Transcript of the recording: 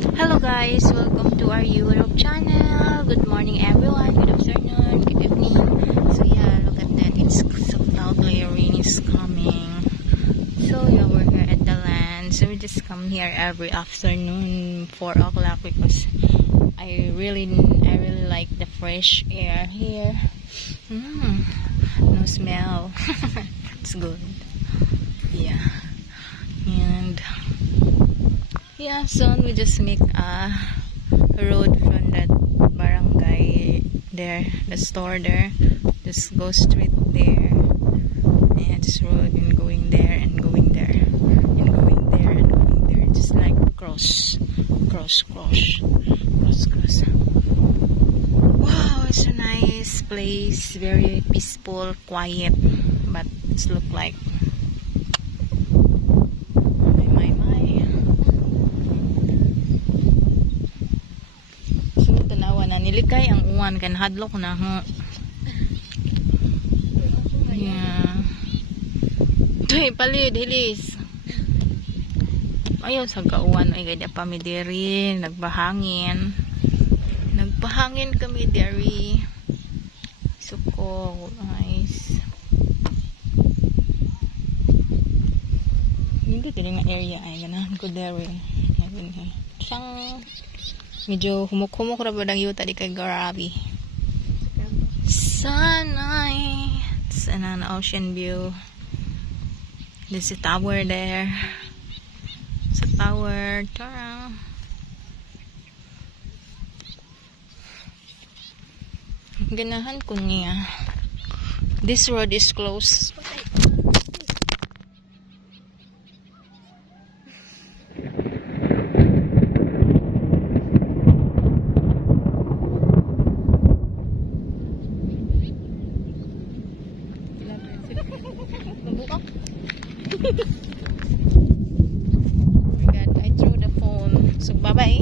Hello guys, welcome to our YouTube channel. Good morning everyone, good afternoon, good evening. So yeah, look at that, it's so cloudy, rain is coming. So yeah, we're here at the land. So we just come here every afternoon 4 o'clock because I really like the fresh air here. No smell. It's good. Yeah. And yeah, soon we just make a road from that barangay there, the store there. Just go straight there. And this road and going there and going there and going there and going there. Just like cross. Wow, it's a nice place. Very peaceful, quiet. But it's look like nilikay ang uwan kan hadlok na ho. Yeah. Tuy palid hilis. Ayaw sa kauwan ay gaya pa mi diri, nagbahangin. Nagbahangin kami diri. Suko, nice. Hindi kini nga area ay ganahan ko diri. Ayun he. Siyang medyo humuk-humuk na ba ng yuta di kay Garabi. Sanay. It's an ocean view. There's a tower there. It's a tower. Tara. Ganahan ko niya. This road is closed. Oh my God, I threw the phone. So bye-bye.